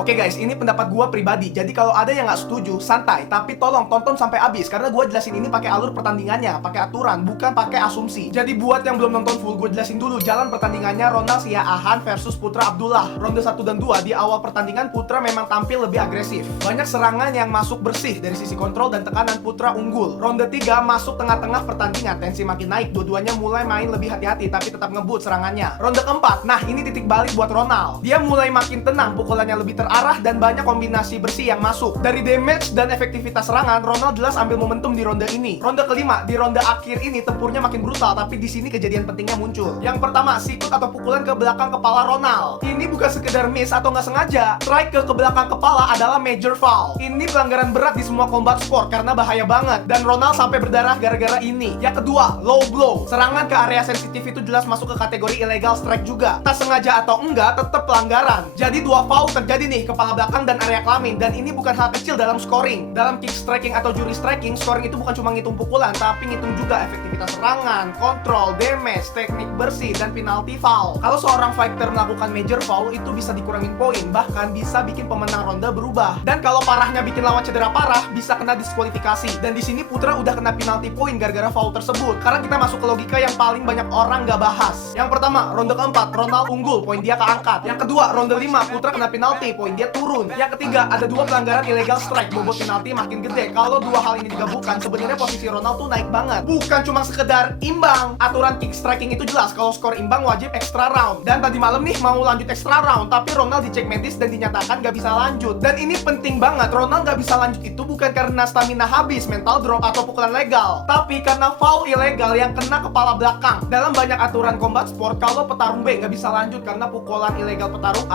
Oke guys, ini pendapat gua pribadi. Jadi kalau ada yang nggak setuju, santai. Tapi tolong tonton sampai habis karena gua jelasin ini pakai alur pertandingannya, pakai aturan, bukan pakai asumsi. Jadi buat yang belum nonton full, gua jelasin dulu jalan pertandingannya Ronald Siahaan versus Putra Abdullah. Ronde 1 dan 2 di awal pertandingan Putra memang tampil lebih agresif. Banyak serangan yang masuk bersih dari sisi kontrol dan tekanan Putra unggul. Ronde 3 masuk tengah-tengah pertandingan, tensi makin naik, dua-duanya mulai main lebih hati-hati tapi tetap ngebut serangannya. Ronde keempat, nah ini titik balik buat Ronald. Dia mulai makin tenang, pukulannya lebih arah dan banyak kombinasi bersih yang masuk. Dari damage dan efektivitas serangan, Ronald jelas ambil momentum di ronde ini. Ronde kelima, di ronde akhir ini tempurnya makin brutal, tapi di sini kejadian pentingnya muncul. Yang pertama, sikut atau pukulan ke belakang kepala Ronald. Ini bukan sekedar miss atau nggak sengaja. Strike ke belakang kepala adalah major foul. Ini pelanggaran berat di semua combat sport karena bahaya banget. Dan Ronald sampai berdarah gara-gara ini. Yang kedua, low blow. Serangan ke area sensitif itu jelas masuk ke kategori illegal strike juga. Tak sengaja atau enggak, tetap pelanggaran. Jadi dua foul terjadi nih, kepala belakang dan area kelamin, dan ini bukan hal kecil dalam scoring. Dalam kick striking atau juri striking, scoring itu bukan cuma ngitung pukulan, tapi ngitung juga efektivitas serangan, kontrol, damage, teknik bersih, dan penalty foul. Kalau seorang fighter melakukan major foul, itu bisa dikurangin poin, bahkan bisa bikin pemenang ronde berubah. Dan kalau parahnya bikin lawan cedera parah, bisa kena diskualifikasi. Dan di sini Putra udah kena penalty poin gara-gara foul tersebut. Karena kita masuk ke logika yang paling banyak orang gak bahas. Yang pertama, ronde keempat, Ronald unggul, poin dia keangkat. Yang kedua, ronde 5, Putra kena penalty, poin dia turun. Yang ketiga, ada dua pelanggaran illegal strike, bobot penalti makin gede. Kalau dua hal ini digabungkan, sebenarnya posisi Ronald tuh naik banget. Bukan cuma sekedar imbang. Aturan kick striking itu jelas, kalau skor imbang wajib extra round. Dan tadi malam nih mau lanjut extra round, tapi Ronald dicek medis dan dinyatakan gak bisa lanjut. Dan ini penting banget, Ronald gak bisa lanjut itu bukan karena stamina habis, mental drop, atau pukulan legal, tapi karena foul ilegal yang kena kepala belakang. Dalam banyak aturan combat sport, kalau petarung B gak bisa lanjut karena pukulan ilegal petarung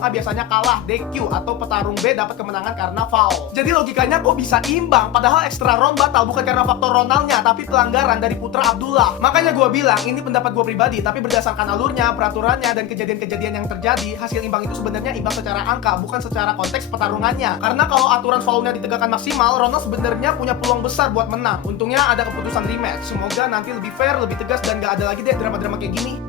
A biasanya kalah DQ, atau petarung B dapat kemenangan karena foul. Jadi logikanya kok bisa imbang, padahal extra round batal bukan karena faktor Ronaldnya, tapi pelanggaran dari Putra Abdullah. Makanya gue bilang, ini pendapat gue pribadi, tapi berdasarkan alurnya, peraturannya, dan kejadian-kejadian yang terjadi, hasil imbang itu sebenarnya imbang secara angka, bukan secara konteks pertarungannya. Karena kalau aturan foulnya ditegakkan maksimal, Ronald sebenarnya punya peluang besar buat menang. Untungnya ada keputusan rematch. Semoga nanti lebih fair, lebih tegas, dan gak ada lagi deh drama-drama kayak gini.